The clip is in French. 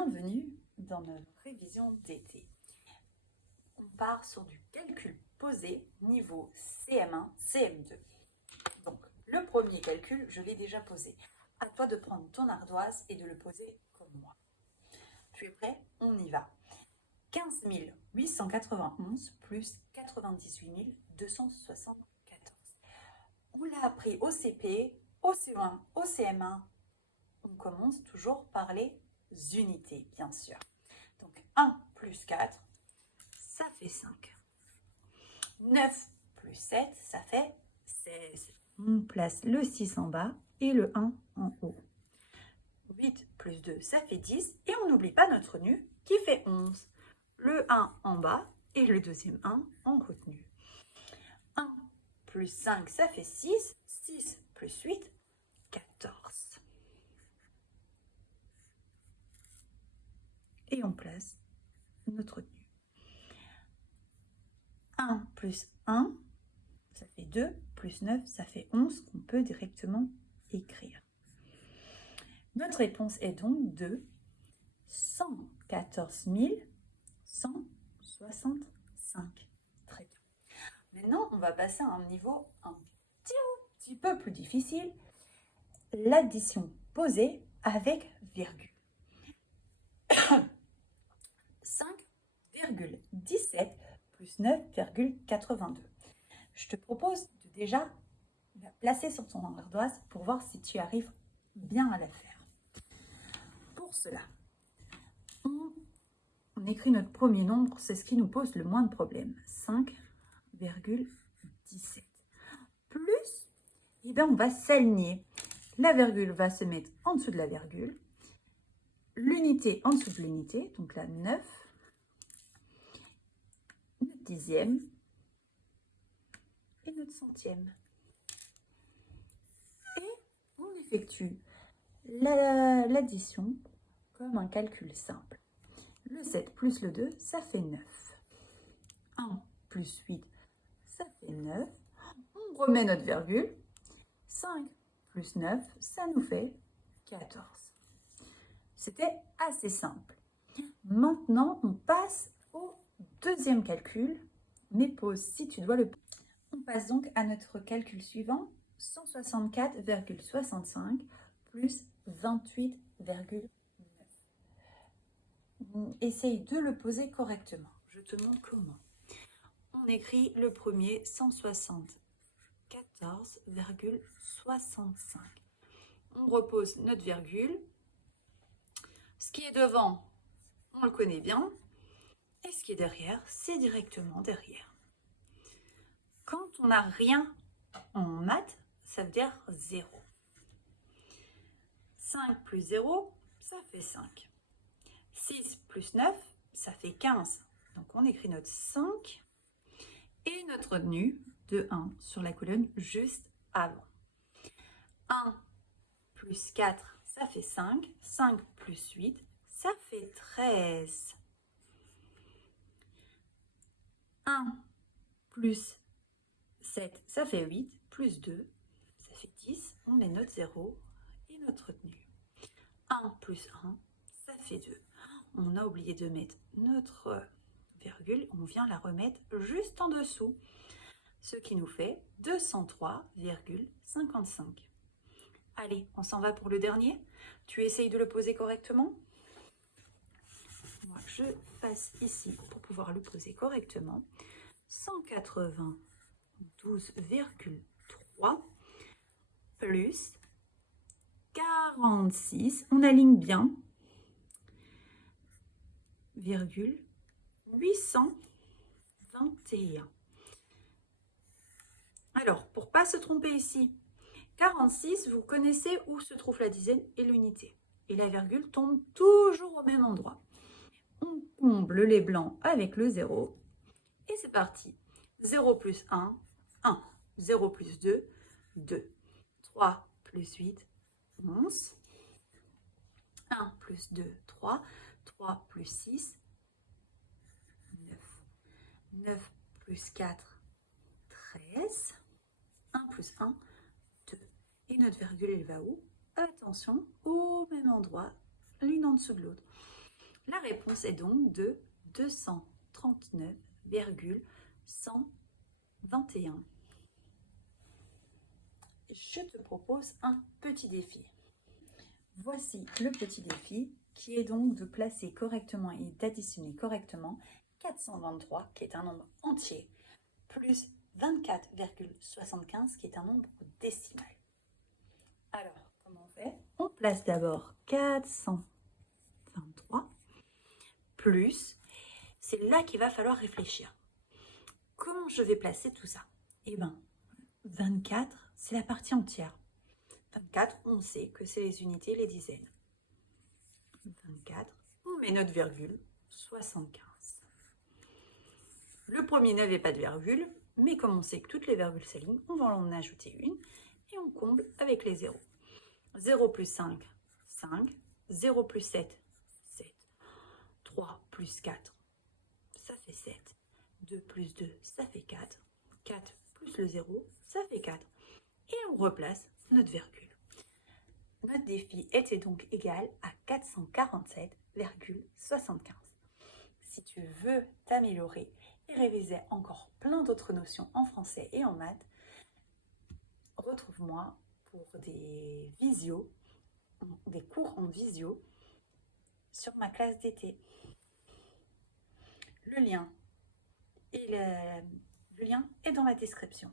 Bienvenue dans notre révision d'été. On part sur du calcul posé niveau CM1, CM2. Donc, le premier calcul, je l'ai déjà posé. À toi de prendre ton ardoise et de le poser comme moi. Tu es prêt? On y va. 15 891 plus 98 274. On l'a appris au CP, au CE1, au CM1. On commence toujours par les unités, bien sûr. Donc 1 plus 4, ça fait 5. 9 plus 7, ça fait 16. On place le 6 en bas et le 1 en haut. 8 plus 2, ça fait 10. Et on n'oublie pas notre nu qui fait 11. Le 1 en bas et le deuxième 1 en retenue. 1 plus 5, ça fait 6. 6 plus 8, 14. Et on place notre nu. 1 plus 1, ça fait 2, plus 9, ça fait 11, qu'on peut directement écrire. Notre réponse est donc de 114 165. Très bien. Maintenant, on va passer à un niveau un petit peu plus difficile, l'addition posée avec virgule. 5,17 plus 9,82. Je te propose de déjà la placer sur ton ardoise pour voir si tu arrives bien à la faire. Pour cela, on écrit notre premier nombre, c'est ce qui nous pose le moins de problèmes. 5,17. Plus, eh bien, on va s'aligner. La virgule va se mettre en dessous de la virgule. L'unité en dessous de l'unité, donc là 9. Notre dixième et notre centième. Et on effectue l'addition comme un calcul simple. Le 7 plus le 2, ça fait 9. 1 plus 8, ça fait 9. On remet notre virgule. 5 plus 9, ça nous fait 14. C'était assez simple. Maintenant, on passe au deuxième calcul, mais pause si tu dois le... On passe donc à notre calcul suivant, 164,65 plus 28,9. Essaye de le poser correctement. Je te montre comment. On écrit le premier 174,65. On repose notre virgule. Ce qui est devant, on le connaît bien. Et ce qui est derrière, c'est directement derrière. Quand on n'a rien en maths, ça veut dire 0. 5 plus 0, ça fait 5. 6 plus 9, ça fait 15. Donc on écrit notre 5 et notre nu de 1 sur la colonne juste avant. 1 plus 4, ça fait 5. 5 plus 8, ça fait 13. 1 plus 7, ça fait 8. Plus 2, ça fait 10. On met notre 0 et notre retenue. 1 plus 1, ça fait 2. On a oublié de mettre notre virgule. On vient la remettre juste en dessous. Ce qui nous fait 203,55. Allez, on s'en va pour le dernier. Tu essayes de le poser correctement? Moi, je passe ici pour pouvoir le poser correctement. 192,3 plus 46. On aligne bien. 821. Alors, pour ne pas se tromper ici, 46, vous connaissez où se trouve la dizaine et l'unité. Et la virgule tombe toujours au même endroit. On comble les blancs avec le 0. Et c'est parti. 0 plus 1, 1. 0 plus 2, 2. 3 plus 8, 11. 1 plus 2, 3. 3 plus 6, 9. 9 plus 4, 13. 1 plus 1, 2. Et notre virgule, elle va où? Attention, au même endroit, l'une en dessous de l'autre. La réponse est donc de 239,121. Je te propose un petit défi. Voici le petit défi qui est donc de placer correctement et d'additionner correctement 423 qui est un nombre entier plus 24,75 qui est un nombre décimal. Alors, comment on fait? On place d'abord 423 plus, c'est là qu'il va falloir réfléchir. Comment je vais placer tout ça? Eh bien, 24, c'est la partie entière. 24, on sait que c'est les unités, les dizaines. 24, on met notre virgule, 75. Le premier n'avait pas de virgule, mais comme on sait que toutes les virgules s'alignent, on va en ajouter une et on comble avec les zéros. 0 plus 5, 5. 0 plus 7, 7. 3 plus 4, ça fait 7. 2 plus 2, ça fait 4. 4 plus le 0, ça fait 4. Et on replace notre virgule. Notre défi était donc égal à 447,75. Si tu veux t'améliorer et réviser encore plein d'autres notions en français et en maths, retrouve-moi pour des cours en visio sur ma classe d'été. Le lien est dans la description.